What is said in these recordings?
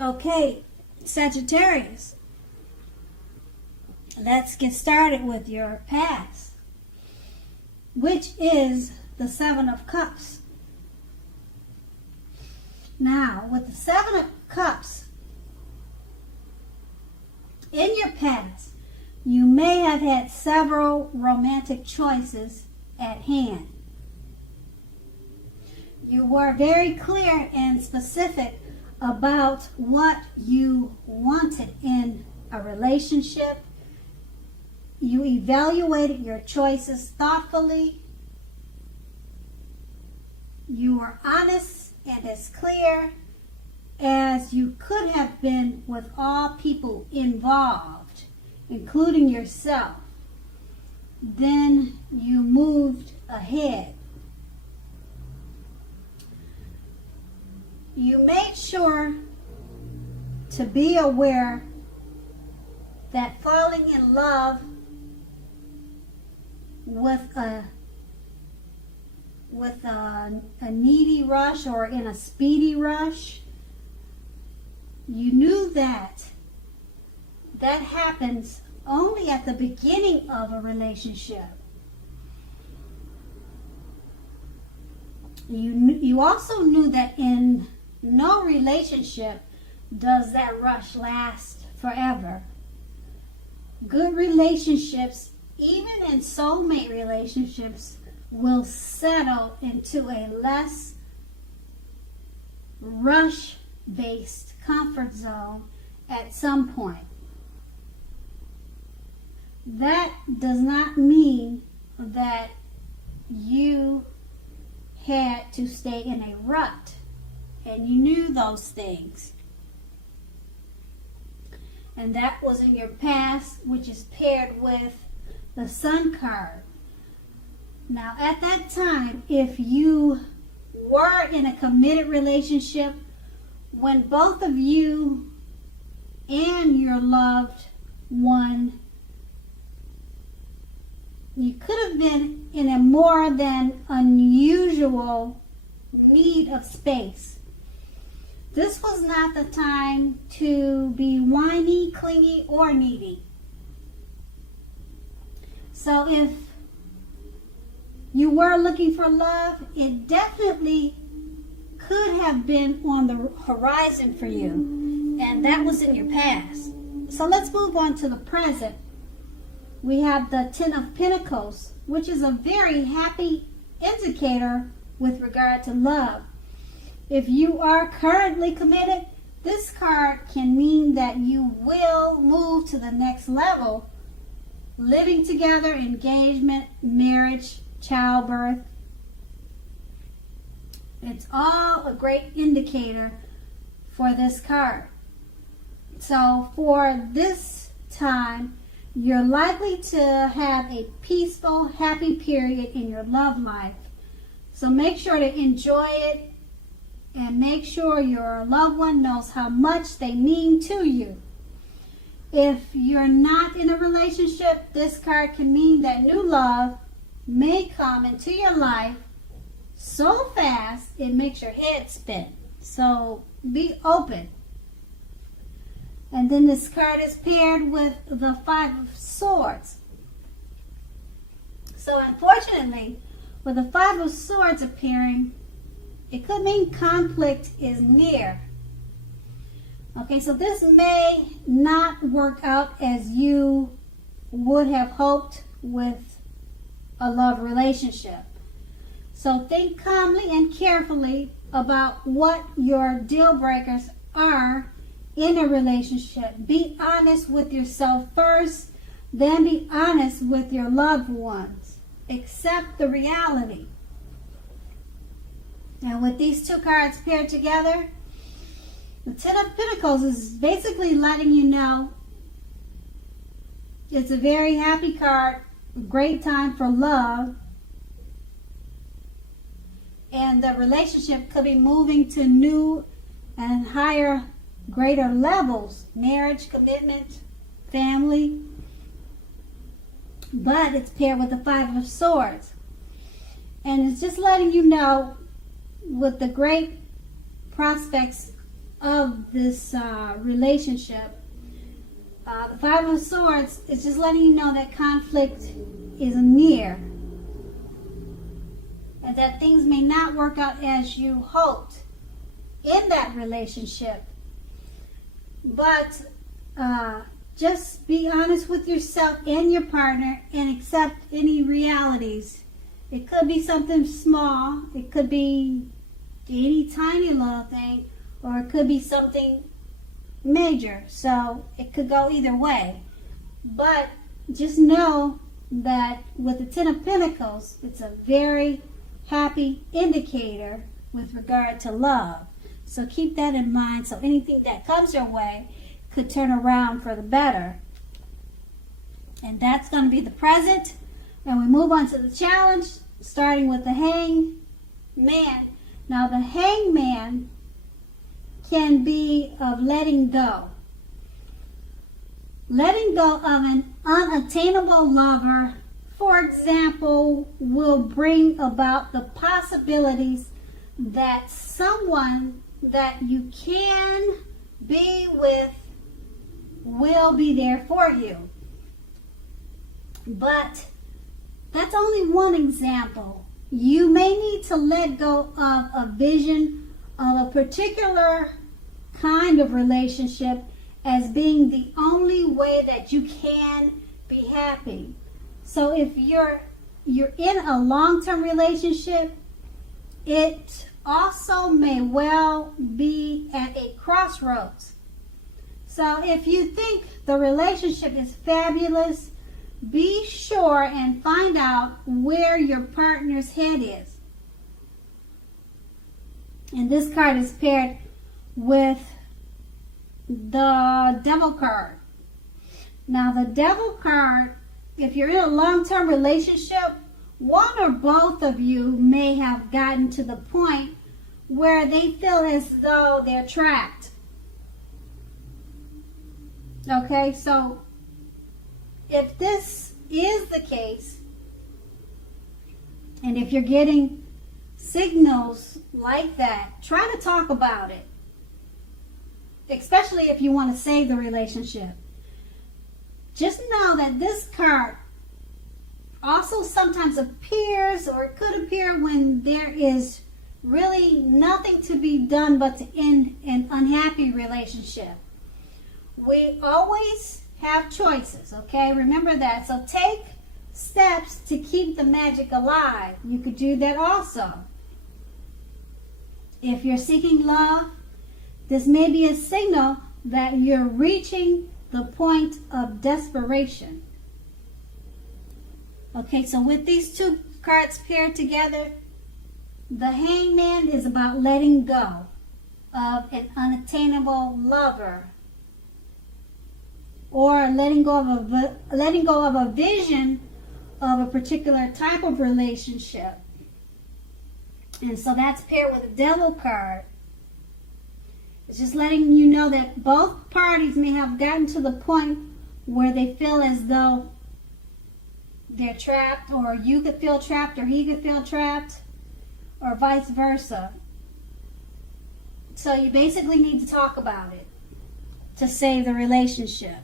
Okay, Sagittarius, let's get started with your past, which is the Seven of Cups. Now, with the Seven of Cups, in your past, you may have had several romantic choices at hand. You were very clear and specific about what you wanted in a relationship. You evaluated your choices thoughtfully. You were honest and as clear as you could have been with all people involved, including yourself. Then you moved ahead. You made sure to be aware that falling in love with a needy rush or in a speedy rush, you knew that happens only at the beginning of a relationship. You also knew that in no relationship does that rush last forever. Good relationships, even in soulmate relationships, will settle into a less rush-based comfort zone at some point. That does not mean that you had to stay in a rut, and you knew those things. And that was in your past, which is paired with the Sun card. Now, at that time, if you were in a committed relationship, when both of you and your loved one, you could have been in a more than unusual need of space. This was not the time to be whiny, clingy, or needy. So if you were looking for love, it definitely could have been on the horizon for you, and that was in your past. So let's move on to the present. We have the Ten of Pentacles, which is a very happy indicator with regard to love. If you are currently committed, this card can mean that you will move to the next level, living together, engagement, marriage, childbirth. It's all a great indicator for this card. So for this time, you're likely to have a peaceful, happy period in your love life. So make sure to enjoy it, and make sure your loved one knows how much they mean to you. If you're not in a relationship, this card can mean that new love may come into your life so fast it makes your head spin. So be open. And then this card is paired with the Five of Swords. So unfortunately, with the Five of Swords appearing, it could mean conflict is near. Okay, so this may not work out as you would have hoped with a love relationship. So think calmly and carefully about what your deal breakers are in a relationship. Be honest with yourself first, then be honest with your loved ones. Accept the reality. And with these two cards paired together, the Ten of Pentacles is basically letting you know it's a very happy card, great time for love, and the relationship could be moving to new and higher, greater levels, marriage, commitment, family, but it's paired with the Five of Swords. And it's just letting you know with the great prospects of this relationship. The Five of Swords is just letting you know that conflict is near and that things may not work out as you hoped in that relationship. But just be honest with yourself and your partner and accept any realities. It could be something small, it could be any tiny little thing, or it could be something major. So it could go either way. But just know that with the Ten of Pentacles, it's a very happy indicator with regard to love. So keep that in mind. So anything that comes your way could turn around for the better. And that's going to be the present. And we move on to the challenge, starting with the Hangman. Now the Hangman can be of letting go. Letting go of an unattainable lover, for example, will bring about the possibilities that someone that you can be with will be there for you. But that's only one example. You may need to let go of a vision of a particular kind of relationship as being the only way that you can be happy. So if you're in a long-term relationship, it also may well be at a crossroads. So if you think the relationship is fabulous, be sure and find out where your partner's head is. And this card is paired with the Devil card. Now the Devil card, if you're in a long-term relationship, one or both of you may have gotten to the point where they feel as though they're trapped. Okay, so if this is the case, and if you're getting signals like that, try to talk about it. Especially if you want to save the relationship. Just know that this card also sometimes appears, or it could appear when there is really nothing to be done but to end an unhappy relationship. We always have choices, okay? Remember that. So take steps to keep the magic alive. You could do that also. If you're seeking love, this may be a signal that you're reaching the point of desperation. Okay, so with these two cards paired together, the Hangman is about letting go of an unattainable lover, or letting go of a vision of a particular type of relationship. And so that's paired with the Devil card. It's just letting you know that both parties may have gotten to the point where they feel as though they're trapped, or you could feel trapped, or he could feel trapped, or vice versa. So you basically need to talk about it to save the relationship.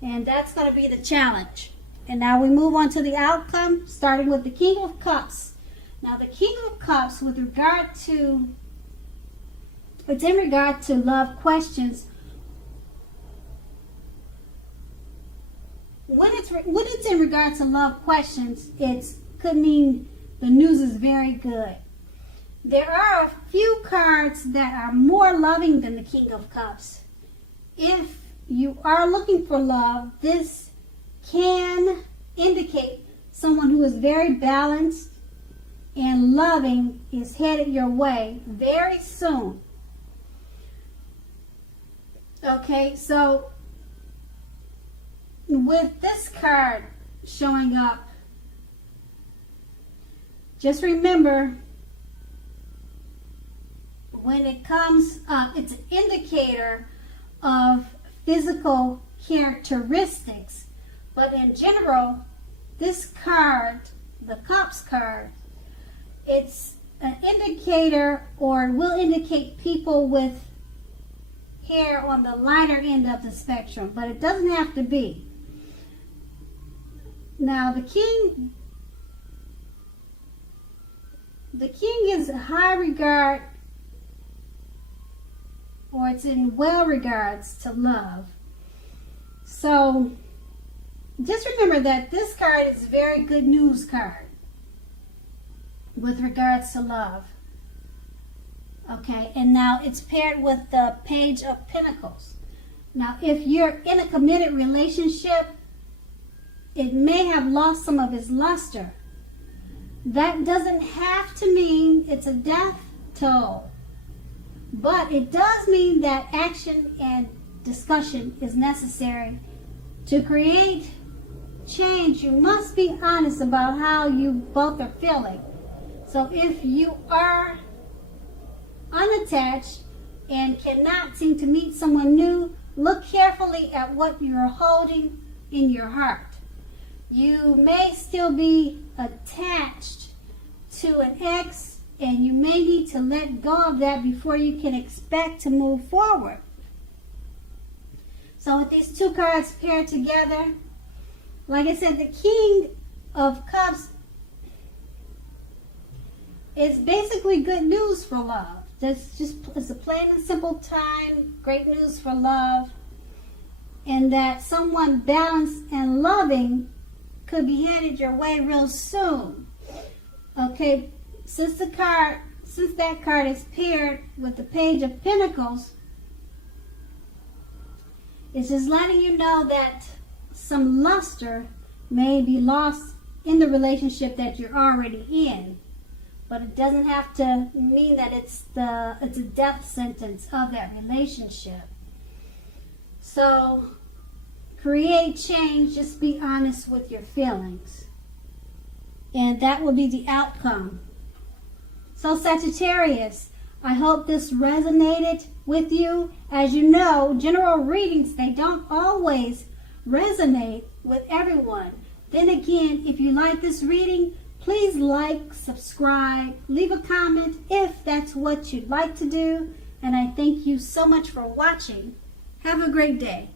And that's going to be the challenge. And now we move on to the outcome, starting with the King of Cups. Now the King of Cups, with regard to, it's in regard to love questions. When it's in regard to love questions, it could mean the news is very good. There are a few cards that are more loving than the King of Cups. If you are looking for love, this can indicate someone who is very balanced and loving is headed your way very soon. Okay, so with this card showing up, just remember, when it comes up, it's an indicator of physical characteristics. But in general, this card, the Cups card, it's an indicator, or will indicate people with hair on the lighter end of the spectrum, but it doesn't have to be. Now the king is high regard, or it's in well regards to love. So just remember that this card is a very good news card with regards to love. Okay, and now it's paired with the Page of Pentacles. Now, if you're in a committed relationship, it may have lost some of its luster. That doesn't have to mean it's a death toll, but it does mean that action and discussion is necessary to create change. You must be honest about how you both are feeling. So if you are unattached and cannot seem to meet someone new, look carefully at what you're holding in your heart. You may still be attached to an ex, and you may need to let go of that before you can expect to move forward. So with these two cards paired together, like I said, the King of Cups is basically good news for love. It's a plain and simple time, great news for love, and that someone balanced and loving could be headed your way real soon. Okay, since that card is paired with the Page of Pentacles, it's just letting you know that some luster may be lost in the relationship that you're already in. But it doesn't have to mean that it's a death sentence of that relationship. So create change, just be honest with your feelings. And that will be the outcome. So Sagittarius, I hope this resonated with you. As you know, general readings, they don't always resonate with everyone. Then again, if you like this reading, please like, subscribe, leave a comment if that's what you'd like to do. And I thank you so much for watching. Have a great day.